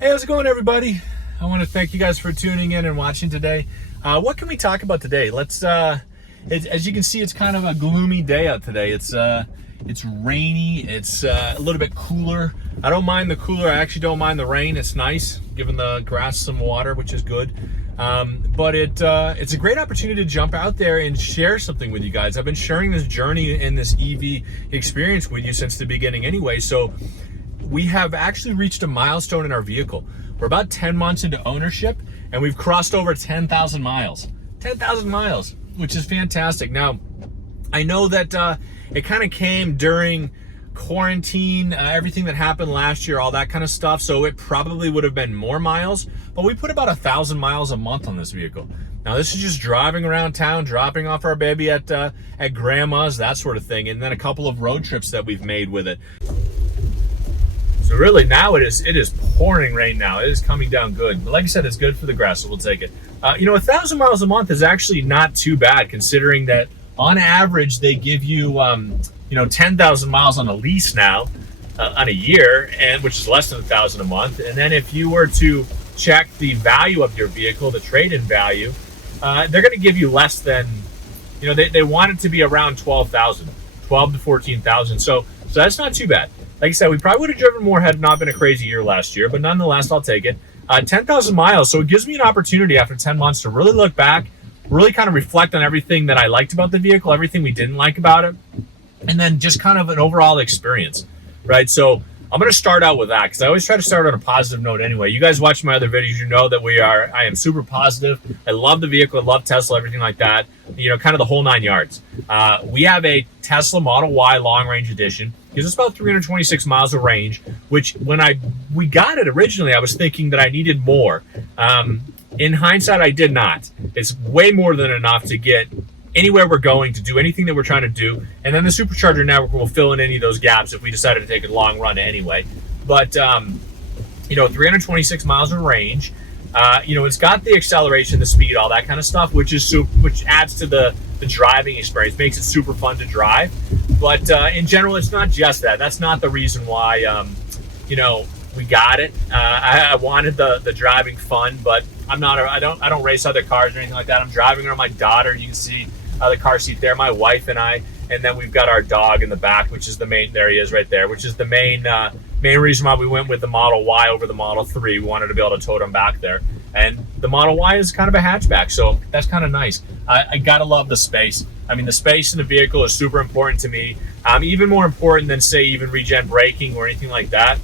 Hey, how's it going, everybody? I want to thank you guys for tuning in and watching today. What can we talk about today? As you can see, it's kind of a gloomy day out today. It's rainy. It's a little bit cooler. I don't mind the cooler. I actually don't mind the rain. It's nice, giving the grass some water, which is good. But it's a great opportunity to jump out there and share something with you guys. I've been sharing this journey and this EV experience with you since the beginning anyway. So we have actually reached a milestone in our vehicle. We're about 10 months into ownership and we've crossed over 10,000 miles. 10,000 miles, which is fantastic. Now, I know that it kind of came during quarantine, everything that happened last year, all that kind of stuff. So it probably would have been more miles, but we put about 1,000 miles a month on this vehicle. Now this is just driving around town, dropping off our baby at grandma's, that sort of thing. And then a couple of road trips that we've made with it. So really now it is pouring rain now. It is coming down good. But like I said, it's good for the grass, so we'll take it. 1,000 miles a month is actually not too bad, considering that on average they give you 10,000 miles on a lease now, on a year, and which is less than 1,000 a month. And then if you were to check the value of your vehicle, the trade-in value, they're going to give you less than, they want it to be around 12,000, 12 to 14,000. So that's not too bad. Like I said, we probably would have driven more had it not been a crazy year last year, but nonetheless, I'll take it. 10,000 miles, so it gives me an opportunity after 10 months to really look back, really kind of reflect on everything that I liked about the vehicle, everything we didn't like about it, and then just kind of an overall experience, right? So I'm going to start out with that because I always try to start on a positive note anyway. You guys watch my other videos, you know that I am super positive. I love the vehicle, I love Tesla, everything like that, kind of the whole 9 yards. We have a Tesla Model Y Long Range Edition. Gives us about 326 miles of range, which when we got it originally, I was thinking that I needed more. In hindsight, I did not. It's way more than enough to get anywhere we're going, to do anything that we're trying to do. And then the supercharger network will fill in any of those gaps if we decided to take a long run anyway. But 326 miles of range. It's got the acceleration, the speed, all that kind of stuff, which adds to the driving experience, makes it super fun to drive. But in general, it's not just that. That's not the reason why we got it. I wanted the driving fun, but I don't race other cars or anything like that. I'm driving around my daughter. You can see the car seat there, my wife and I, and then we've got our dog in the back, which is the main. There he is, right there, which is the main reason why we went with the Model Y over the Model 3. We wanted to be able to tote him back there. And the Model Y is kind of a hatchback, so that's kind of nice. I gotta love the space. I mean, the space in the vehicle is super important to me. Even more important than, say, even regen braking or anything like that.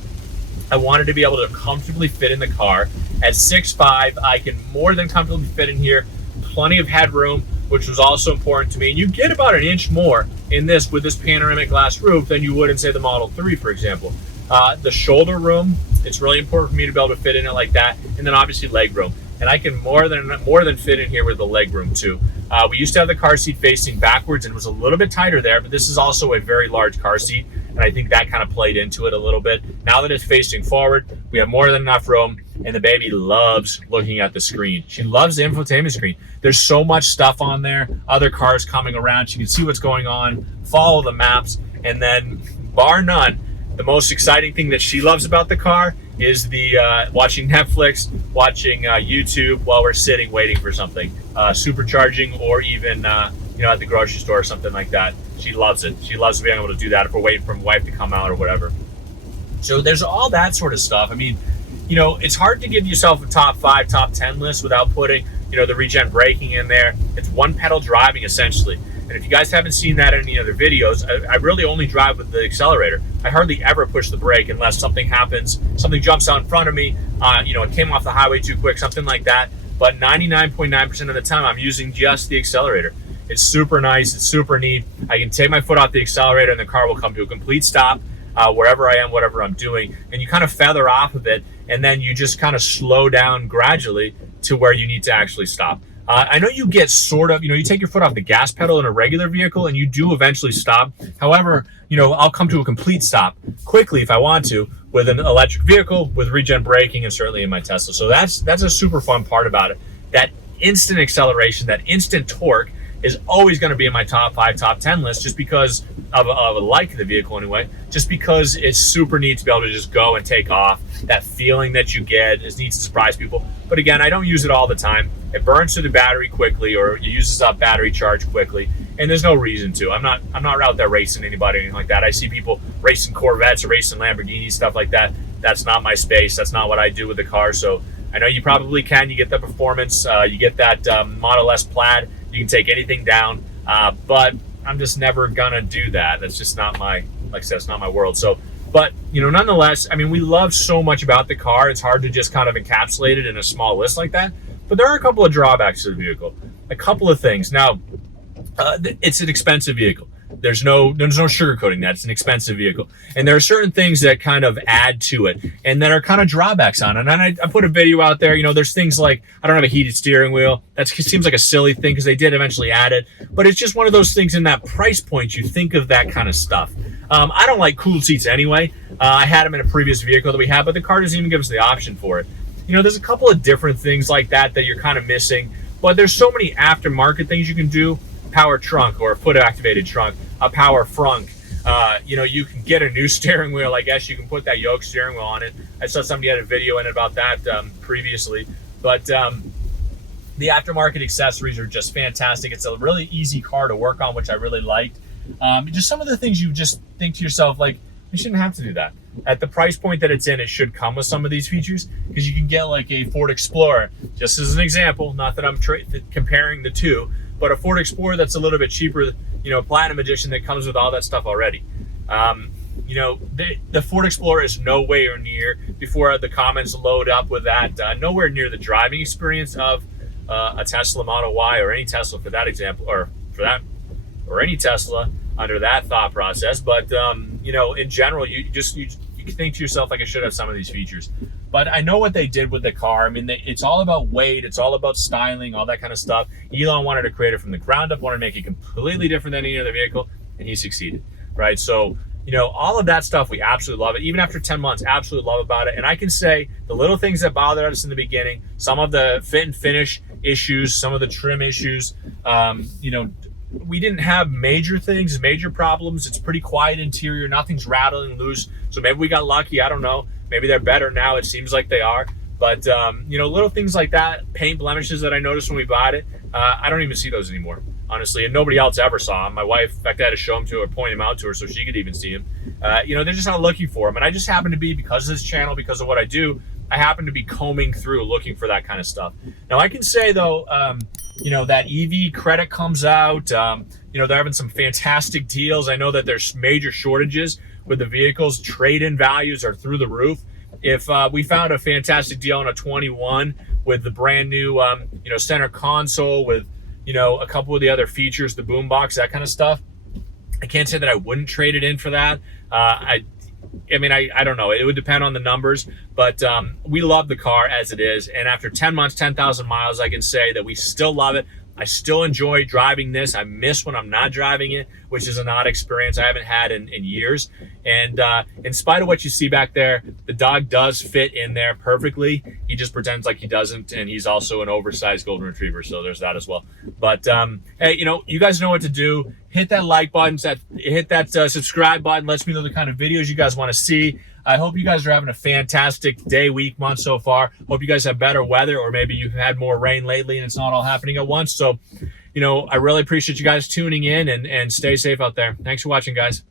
I wanted to be able to comfortably fit in the car. At 6'5", I can more than comfortably fit in here. Plenty of headroom, which was also important to me. And you get about an inch more in this with this panoramic glass roof than you would in, say, the Model 3, for example. The shoulder room, it's really important for me to be able to fit in it like that. And then obviously leg room. And I can more than fit in here with the leg room too. We used to have the car seat facing backwards and it was a little bit tighter there, but this is also a very large car seat. And I think that kind of played into it a little bit. Now that it's facing forward, we have more than enough room, and the baby loves looking at the screen. She loves the infotainment screen. There's so much stuff on there, other cars coming around. She can see what's going on, follow the maps, and then, bar none, the most exciting thing that she loves about the car is the watching Netflix, watching YouTube while we're sitting waiting for something, supercharging, or even at the grocery store or something like that. She loves it. She loves being able to do that if we're waiting for my wife to come out or whatever. So there's all that sort of stuff. I mean, it's hard to give yourself a top 5, top 10 list without putting, the regen braking in there. It's one pedal driving essentially. And if you guys haven't seen that in any other videos, I really only drive with the accelerator. I hardly ever push the brake unless something happens, something jumps out in front of me, it came off the highway too quick, something like that. But 99.9% of the time, I'm using just the accelerator. It's super nice, it's super neat. I can take my foot off the accelerator and the car will come to a complete stop wherever I am, whatever I'm doing. And you kind of feather off of it, and then you just kind of slow down gradually to where you need to actually stop. I know you get sort of, you take your foot off the gas pedal in a regular vehicle and you do eventually stop. However, I'll come to a complete stop quickly if I want to with an electric vehicle, with regen braking, and certainly in my Tesla. So that's a super fun part about it. That instant acceleration, that instant torque, is always going to be in my top 5, top 10 list, just because of a like the vehicle anyway, just because it's super neat to be able to just go and take off. That feeling that you get is neat to surprise people. But again, I don't use it all the time. It burns through the battery quickly, or it uses up battery charge quickly, and there's no reason to. I'm not out there racing anybody or anything like that. I see people racing Corvettes or racing Lamborghinis, stuff like that. That's not my space. That's not what I do with the car. So I know you probably can. You get the performance. You get that Model S Plaid. You can take anything down. But I'm just never gonna do that. That's just not my, like I said, it's not my world. So, but nonetheless, I mean, we love so much about the car. It's hard to just kind of encapsulate it in a small list like that. But there are a couple of drawbacks to the vehicle. A couple of things. Now, it's an expensive vehicle. There's no sugarcoating that. It's an expensive vehicle. And there are certain things that kind of add to it and that are kind of drawbacks on it. And I put a video out there. There's things like, I don't have a heated steering wheel. That seems like a silly thing because they did eventually add it. But it's just one of those things in that price point, you think of that kind of stuff. I don't like cooled seats anyway. I had them in a previous vehicle that we had, but the car doesn't even give us the option for it. There's a couple of different things like that you're kind of missing. But there's so many aftermarket things you can do. Power trunk or a foot activated trunk, a power frunk. You can get a new steering wheel. I guess you can put that yoke steering wheel on it. I saw somebody had a video in about that previously. But the aftermarket accessories are just fantastic. It's a really easy car to work on, which I really liked. Just some of the things you just think to yourself, like, you shouldn't have to do that. At the price point that it's in, it should come with some of these features, because you can get like a Ford Explorer, just as an example, not that I'm comparing the two, but a Ford Explorer that's a little bit cheaper, Platinum Edition, that comes with all that stuff already. The Ford Explorer is nowhere near, before the comments load up with that, nowhere near the driving experience of a Tesla Model Y, or any Tesla for that example, or any Tesla under that thought process. But in general, you think to yourself, like, I should have some of these features. But I know what they did with the car. I mean, it's all about weight. It's all about styling, all that kind of stuff. Elon wanted to create it from the ground up, wanted to make it completely different than any other vehicle, and he succeeded, right? So, all of that stuff, we absolutely love it. Even after 10 months, absolutely love about it. And I can say the little things that bothered us in the beginning, some of the fit and finish issues, some of the trim issues, we didn't have major things, major problems. It's pretty quiet interior. Nothing's rattling loose. So maybe we got lucky. I don't know. Maybe they're better now. It seems like they are. But, little things like that, paint blemishes that I noticed when we bought it, I don't even see those anymore, honestly. And nobody else ever saw them. My wife, in fact, I had to show them to her, point them out to her so she could even see them. They're just not looking for them. And I just happen to be, because of this channel, because of what I do, I happen to be combing through looking for that kind of stuff. Now, I can say, though, that EV credit comes out. They're having some fantastic deals. I know that there's major shortages with the vehicles. Trade-in values are through the roof. If we found a fantastic deal on a 21 with the brand new, center console with, a couple of the other features, the boombox, that kind of stuff, I can't say that I wouldn't trade it in for that. I don't know. It would depend on the numbers, but we love the car as it is. And after 10 months, 10,000 miles, I can say that we still love it. I still enjoy driving this. I miss when I'm not driving it, which is an odd experience I haven't had in years. And in spite of what you see back there, the dog does fit in there perfectly. He just pretends like he doesn't, and he's also an oversized golden retriever, so there's that as well. But hey, you guys know what to do. Hit that like button, hit that subscribe button. Lets me know the kind of videos you guys want to see. I hope you guys are having a fantastic day, week, month so far. Hope you guys have better weather, or maybe you've had more rain lately and it's not all happening at once. So, I really appreciate you guys tuning in, and stay safe out there. Thanks for watching, guys.